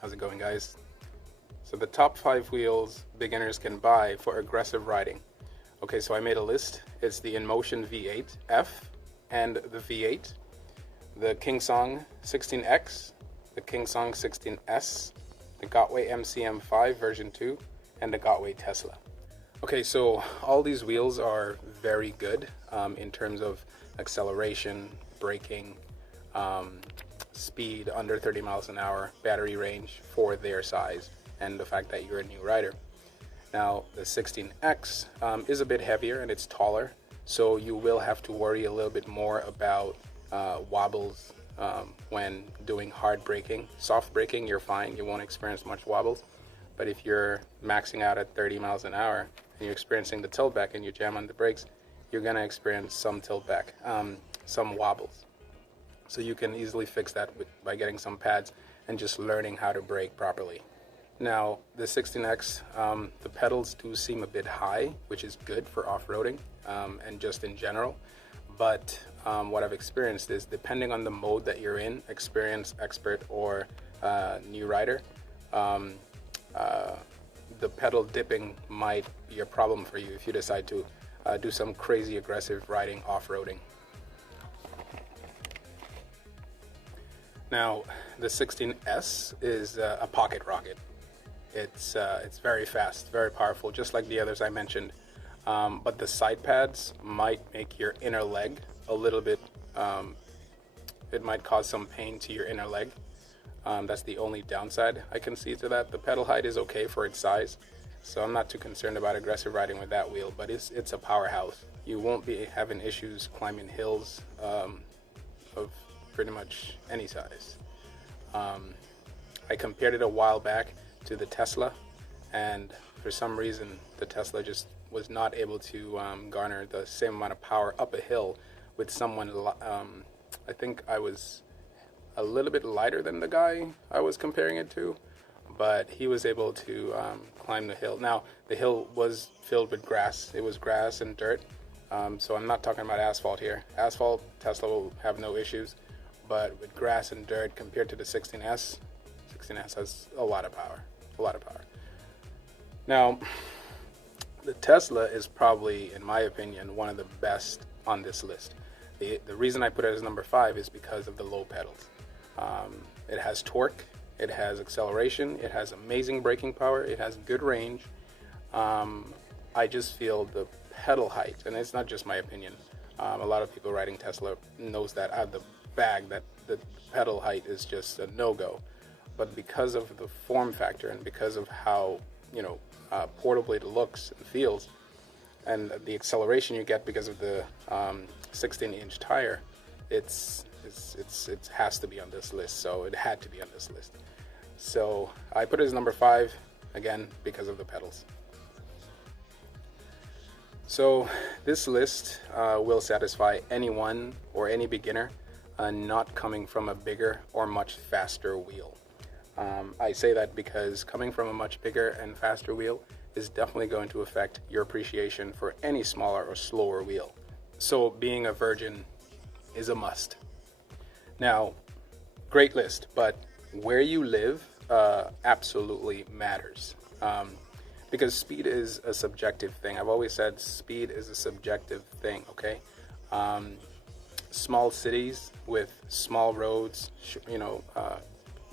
How's it going, guys? So the top 5 wheels beginners can buy for aggressive riding. Okay, so I made a list. It's the Inmotion V8 F and the V8, the Kingsong 16X, the Kingsong 16S, the Gotway MCM5 version 2, and the Gotway Tesla. Okay, so all these wheels are very good in terms of acceleration, braking, speed under 30 miles an hour, battery range for their size, and the fact that you're a new rider. Now, the 16X is a bit heavier and it's taller, so you will have to worry a little bit more about wobbles when doing hard braking. Soft braking, you're fine, you won't experience much wobbles. But if you're maxing out at 30 miles an hour and you're experiencing the tilt back and you jam on the brakes, you're going to experience some tilt back, some wobbles. So you can easily fix that by getting some pads and just learning how to brake properly. Now, the 16X, the pedals do seem a bit high, which is good for off-roading and just in general. But what I've experienced is, depending on the mode that you're in, experienced, expert, or new rider, the pedal dipping might be a problem for you if you decide to do some crazy aggressive riding off-roading. Now, the 16S is a pocket rocket. It's very fast, very powerful, just like the others I mentioned. But the side pads might make your inner leg a little bit, it might cause some pain to your inner leg. That's the only downside I can see to that. The pedal height is okay for its size, so I'm not too concerned about aggressive riding with that wheel, but it's a powerhouse. You won't be having issues climbing hills of pretty much any size. I compared it a while back to the Tesla, and for some reason the Tesla just was not able to garner the same amount of power up a hill with someone. I think I was a little bit lighter than the guy I was comparing it to, but he was able to climb the hill. Now, the hill was filled with grass. It was grass and dirt, so I'm not talking about asphalt here. Asphalt, Tesla will have no issues, but with grass and dirt compared to the 16S, 16S has a lot of power, a lot of power. Now, the Tesla is probably, in my opinion, one of the best on this list. The reason I put it as number 5 is because of the low pedals. It has torque, it has acceleration, it has amazing braking power, it has good range. I just feel the pedal height, and it's not just my opinion, a lot of people riding Tesla knows that out of the bag that the pedal height is just a no-go. But because of the form factor and because of how, portable it looks and feels, and the acceleration you get because of the 16-inch tire, it has to be on this list. So it had to be on this list. So I put it as number 5, again, because of the pedals. So this list will satisfy anyone or any beginner not coming from a bigger or much faster wheel. I say that because coming from a much bigger and faster wheel is definitely going to affect your appreciation for any smaller or slower wheel. So being a virgin is a must. Now, great list, but where you live absolutely matters. Because speed is a subjective thing. I've always said speed is a subjective thing, okay? Small cities with small roads,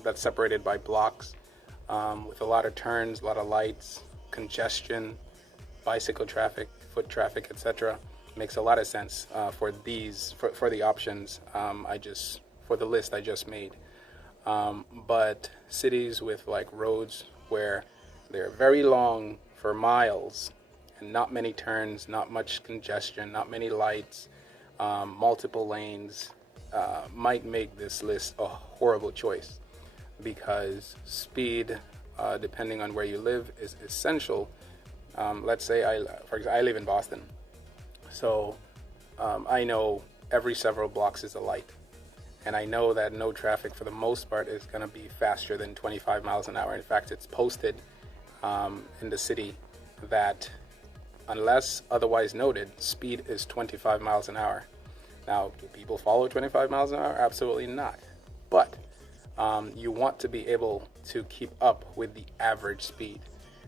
that's separated by blocks, with a lot of turns, a lot of lights, congestion, bicycle traffic, foot traffic, etc. Makes a lot of sense for the options for the list I just made. But cities with like roads where they're very long for miles and not many turns, not much congestion, not many lights, multiple lanes, might make this list a horrible choice, because speed, depending on where you live, is essential. Let's say for example, I live in Boston, so I know every several blocks is a light, and I know that no traffic for the most part is going to be faster than 25 miles an hour. In fact, it's posted in the city that, unless otherwise noted, speed is 25 miles an hour. Now, do people follow 25 miles an hour? Absolutely not. But you want to be able to keep up with the average speed.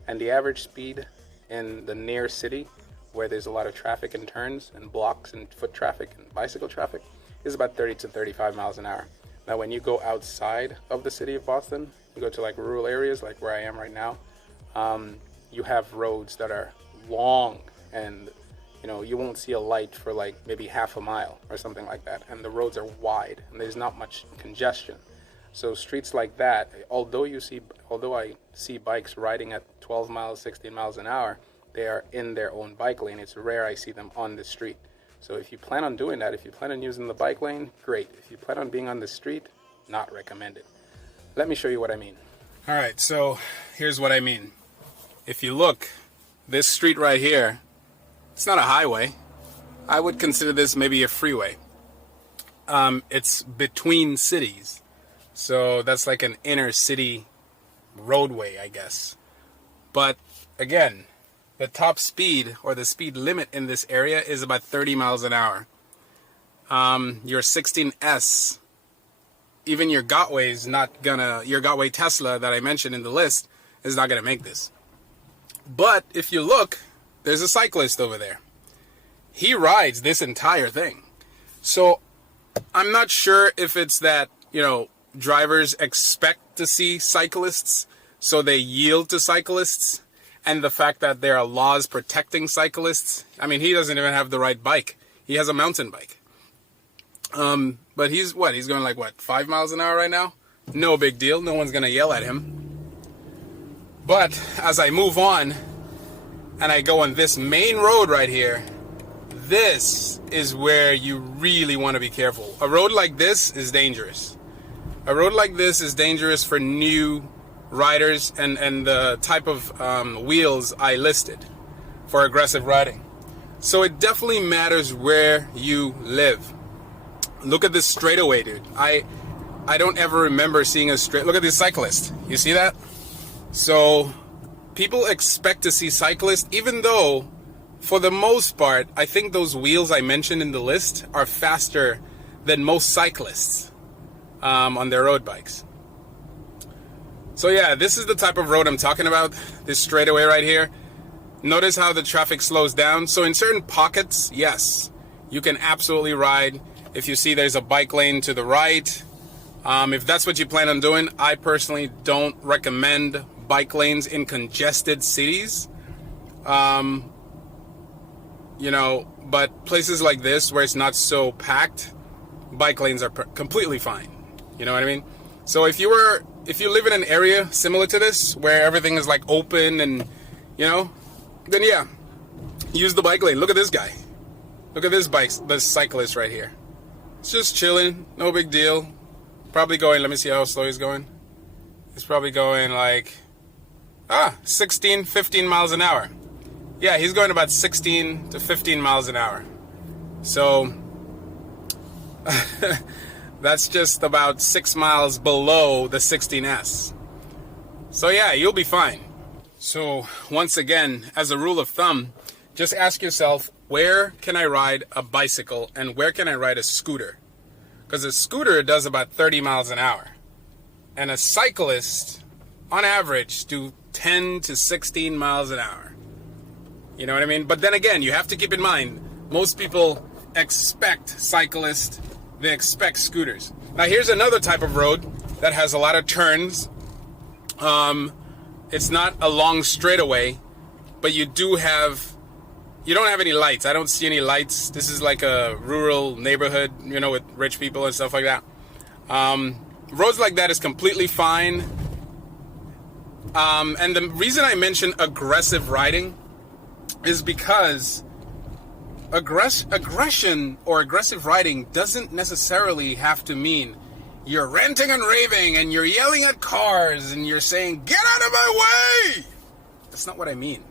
And the average speed in the near city, where there's a lot of traffic and turns and blocks and foot traffic and bicycle traffic, is about 30 to 35 miles an hour. Now, when you go outside of the city of Boston, you go to like rural areas like where I am right now, you have roads that are long, and you won't see a light for like maybe half a mile or something like that, and the roads are wide and there's not much congestion. So streets like that, although I see bikes riding at 12 miles, 16 miles an hour, they are in their own bike lane. It's rare I see them on the street. So if you plan on doing that, if you plan on using the bike lane, great. If you plan on being on the street, not recommended. Let me show you what I mean. All right, so here's what I mean. If you look, this street right here, it's not a highway. I would consider this maybe a freeway. It's between cities. So that's like an inner city roadway, I guess. But again, the top speed or the speed limit in this area is about 30 miles an hour. Your 16S, even your Gotway's not gonna, your Gotway Tesla that I mentioned in the list is not gonna make this. But if you look, there's a cyclist over there. He rides this entire thing. So I'm not sure if it's that, drivers expect to see cyclists, so they yield to cyclists, and the fact that there are laws protecting cyclists. I mean, he doesn't even have the right bike. He has a mountain bike. But he's going like 5 miles an hour right now? No big deal. No one's going to yell at him. But as I move on and I go on this main road right here, this is where you really want to be careful. A road like this is dangerous. A road like this is dangerous for new riders and the type of wheels I listed for aggressive riding. So it definitely matters where you live. Look at this straightaway, dude. I don't ever remember seeing a straight. Look at this cyclist. You see that? So people expect to see cyclists, even though for the most part, I think those wheels I mentioned in the list are faster than most cyclists on their road bikes. So yeah, this is the type of road I'm talking about, this straightaway right here. Notice how the traffic slows down. So in certain pockets, yes, you can absolutely ride. If you see there's a bike lane to the right, if that's what you plan on doing, I personally don't recommend bike lanes in congested cities. But places like this where it's not so packed, bike lanes are completely fine. You know what I mean? So if you live in an area similar to this where everything is like open and then yeah, use the bike lane. Look at this guy. Look at this cyclist right here. It's just chilling, no big deal. Probably going, let me see how slow he's going. He's probably going like 16, 15 miles an hour. Yeah, he's going about 16 to 15 miles an hour. So that's just about 6 miles below the 16S. So yeah, you'll be fine. So once again, as a rule of thumb, just ask yourself, where can I ride a bicycle and where can I ride a scooter? Because a scooter does about 30 miles an hour. And a cyclist, on average, do 10 to 16 miles an hour. You know what I mean? But then again, you have to keep in mind, most people expect cyclists, they expect scooters. Now here's another type of road that has a lot of turns. It's not a long straightaway, but you don't have any lights. I don't see any lights. This is like a rural neighborhood, with rich people and stuff like that. Roads like that is completely fine. And the reason I mention aggressive riding is because aggression or aggressive riding doesn't necessarily have to mean you're ranting and raving and you're yelling at cars and you're saying, "Get out of my way!" That's not what I mean.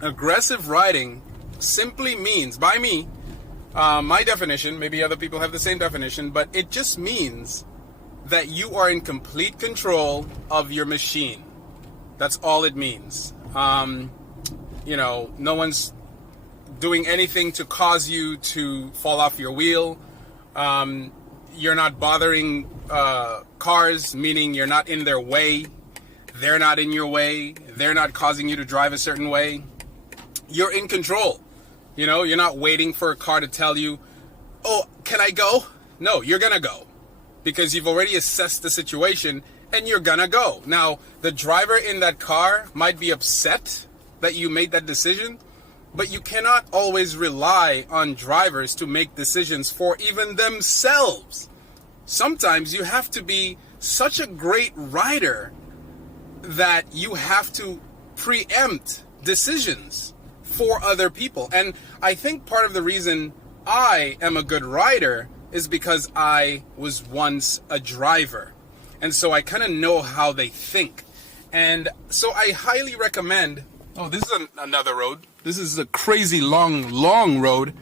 Aggressive riding simply means, by me, my definition, maybe other people have the same definition, but it just means that you are in complete control of your machine. That's all it means. No one's doing anything to cause you to fall off your wheel. You're not bothering cars, meaning you're not in their way, they're not in your way, they're not causing you to drive a certain way. You're in control. You know, you're not waiting for a car to tell you, oh, can I go? No, you're gonna go because you've already assessed the situation and you're gonna go. Now, the driver in that car might be upset that you made that decision, but you cannot always rely on drivers to make decisions for even themselves. Sometimes you have to be such a great rider that you have to preempt decisions for other people. And I think part of the reason I am a good rider is because I was once a driver. And so I kind of know how they think. And so I highly recommend, oh, this is another road. This is a crazy long road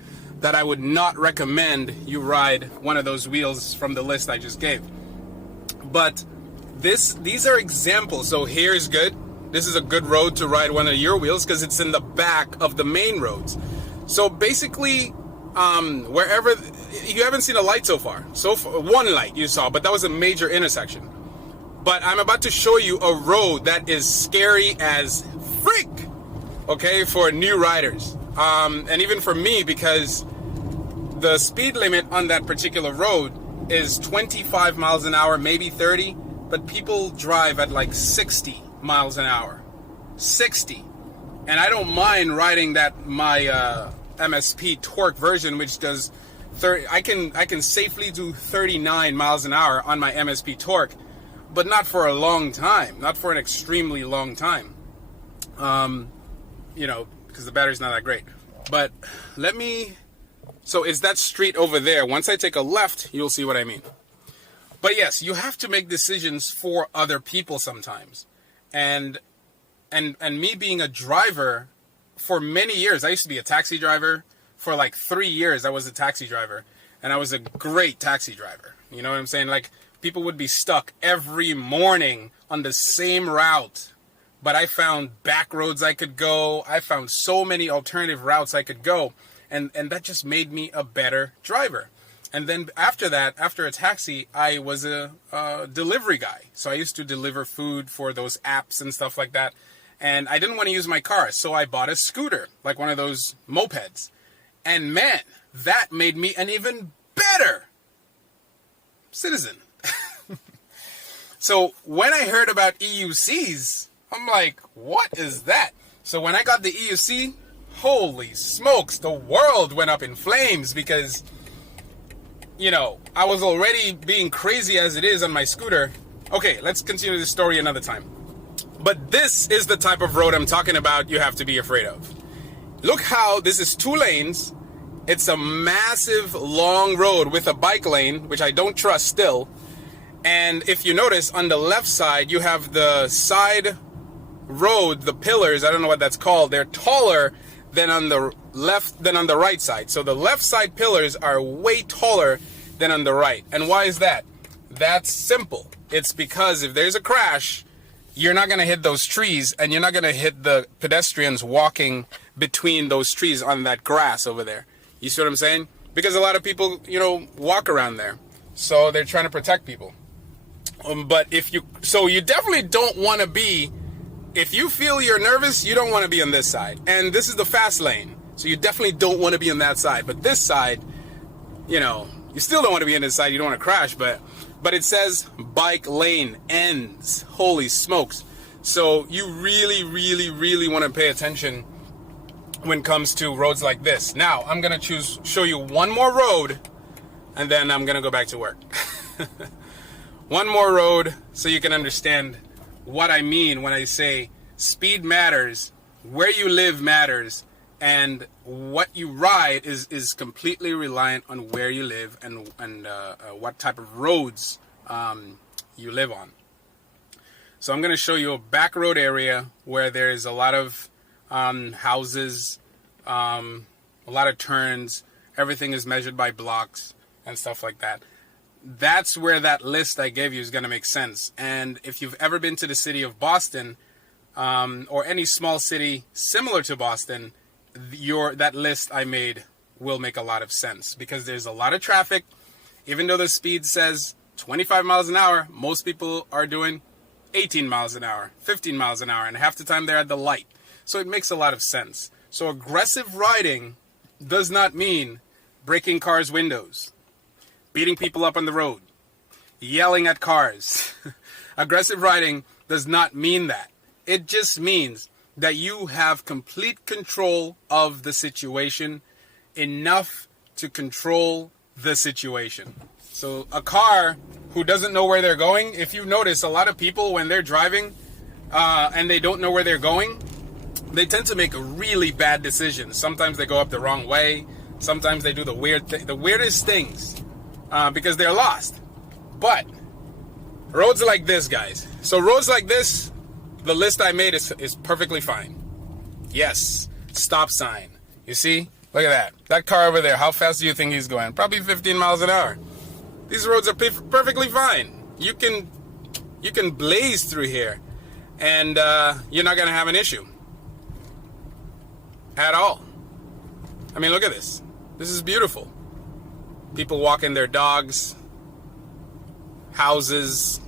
that I would not recommend you ride one of those wheels from the list I just gave. But these are examples. So here's good. This is a good road to ride one of your wheels because it's in the back of the main roads. So basically, wherever, you haven't seen a light so far. So far, one light you saw, but that was a major intersection. But I'm about to show you a road that is scary as freak, okay, for new riders. And even for me, because the speed limit on that particular road is 25 miles an hour, maybe 30, but people drive at like 60 miles an hour. 60. And I don't mind riding that, my MSP torque version, which does 30. I can safely do 39 miles an hour on my MSP torque, but not for a long time, not for an extremely long time. You know, because the battery's not that great. But so it's that street over there. Once I take a left, you'll see what I mean. But yes, you have to make decisions for other people sometimes. And me being a driver for many years, I used to be a taxi driver. For like 3 years, I was a taxi driver. And I was a great taxi driver. You know what I'm saying? Like, people would be stuck every morning on the same route. But I found back roads I could go. I found so many alternative routes I could go. And that just made me a better driver. And then after that, after a taxi, I was a delivery guy. So I used to deliver food for those apps and stuff like that. And I didn't want to use my car, so I bought a scooter, like one of those mopeds. And man, that made me an even better citizen. So when I heard about EUCs, I'm like, what is that? So when I got the EUC, holy smokes, the world went up in flames because, you know, I was already being crazy as it is on my scooter. Okay, let's continue this story another time. But this is the type of road I'm talking about you have to be afraid of. Look how this is 2 lanes. It's a massive long road with a bike lane, which I don't trust still. And if you notice on the left side, you have the side road, the pillars, I don't know what that's called. They're taller than on the left, than on the right side. So the left side pillars are way taller than on the right. And why is that? That's simple. It's because if there's a crash, you're not going to hit those trees and you're not going to hit the pedestrians walking between those trees on that grass over there. You see what I'm saying? Because a lot of people, you know, walk around there. So they're trying to protect people. But so you definitely don't want to be, if you feel you're nervous, you don't want to be on this side. And this is the fast lane. So you definitely don't want to be on that side. But this side, you know, you still don't want to be on this side. You don't want to crash. But it says bike lane ends. Holy smokes. So you really, really, really want to pay attention when it comes to roads like this. Now, I'm going to show you one more road, and then I'm going to go back to work. One more road so you can understand what I mean when I say speed matters, where you live matters, and what you ride is completely reliant on where you live and what type of roads you live on. So I'm going to show you a back road area where there's a lot of houses, a lot of turns. Everything is measured by blocks and stuff like that. That's where that list I gave you is going to make sense. And if you've ever been to the city of Boston, or any small city similar to Boston, that list I made will make a lot of sense because there's a lot of traffic. Even though the speed says 25 miles an hour. Most people are doing 18 miles an hour, 15 miles an hour, and half the time they're at the light. So it makes a lot of sense. So aggressive riding does not mean breaking cars' windows, beating people up on the road, yelling at cars. Aggressive riding does not mean that. It just means that you have complete control of the situation, enough to control the situation. So a car who doesn't know where they're going, if you notice, a lot of people when they're driving and they don't know where they're going, they tend to make really bad decisions. Sometimes they go up the wrong way. Sometimes they do the weirdest things because they're lost. But roads like this, guys. So roads like this, the list I made is perfectly fine. Yes, stop sign. You see? Look at that. That car over there, how fast do you think he's going? Probably 15 miles an hour. These roads are perfectly fine. You can blaze through here, and you're not going to have an issue at all. I mean, look at this. This is beautiful. People walking their dogs, houses.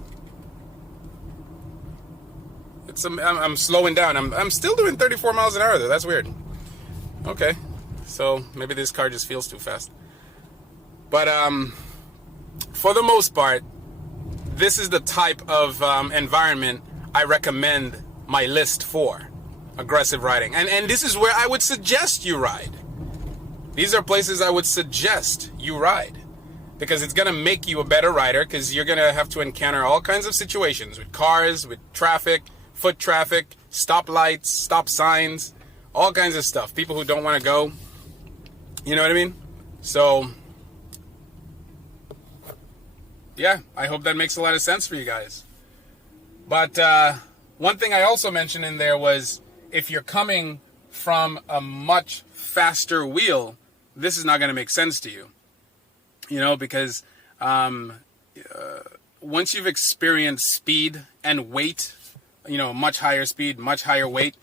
I'm slowing down. I'm still doing 34 miles an hour though. That's weird. Okay, so maybe this car just feels too fast. But for the most part, this is the type of environment I recommend my list for. Aggressive riding. And this is where I would suggest you ride. These are places I would suggest you ride. Because it's going to make you a better rider, because you're going to have to encounter all kinds of situations with cars, with traffic, foot traffic, stoplights, stop signs, all kinds of stuff. People who don't want to go. You know what I mean? So, yeah, I hope that makes a lot of sense for you guys. But one thing I also mentioned in there was, if you're coming from a much faster wheel, this is not going to make sense to you. You know, because once you've experienced speed and weight, you know, much higher speed, much higher weight,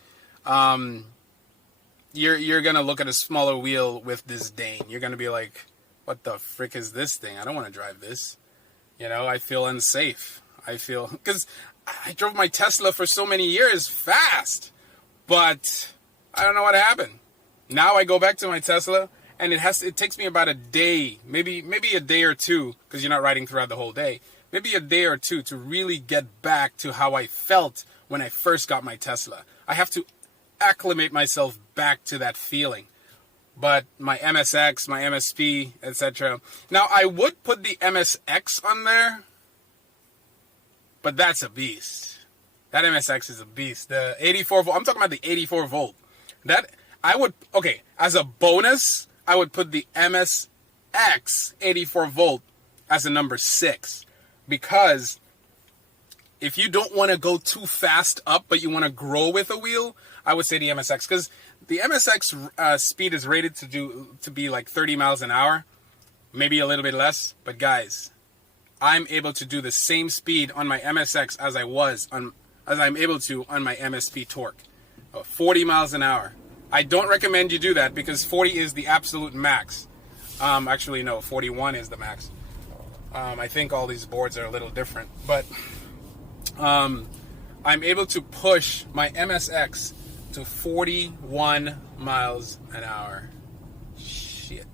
you're going to look at a smaller wheel with disdain. You're going to be like, what the frick is this thing? I don't want to drive this. You know, I feel unsafe. Because I drove my Tesla for so many years fast. But I don't know what happened. Now I go back to my Tesla, and it takes me about a day, maybe a day or two, because you're not riding throughout the whole day. Maybe a day or two to really get back to how I felt when I first got my Tesla. I have to acclimate myself back to that feeling. But my MSX, my MSP, etc. Now I would put the MSX on there, but that's a beast. That MSX is a beast. The 84 volt, I'm talking about the 84 volt. As a bonus, I would put the MSX 84 volt as a number 6. Because if you don't want to go too fast up, but you want to grow with a wheel, I would say the MSX. Because the MSX speed is rated to be like 30 miles an hour. Maybe a little bit less. But guys, I'm able to do the same speed on my MSX as I'm able to on my MSP torque. 40 miles an hour. I don't recommend you do that because 40 is the absolute max. Actually, no, 41 is the max. I think all these boards are a little different. But I'm able to push my MSX to 41 miles an hour. Shit.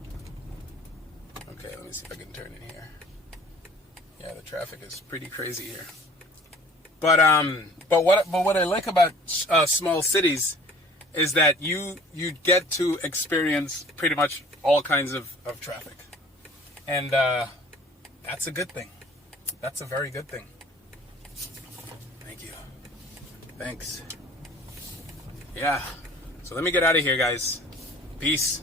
Okay, let me see if I can turn in here. Yeah, the traffic is pretty crazy here. But what I like about small cities is that you get to experience pretty much all kinds of traffic. And that's a good thing. That's a very good thing. Thank you. Thanks. Yeah. So let me get out of here, guys. Peace.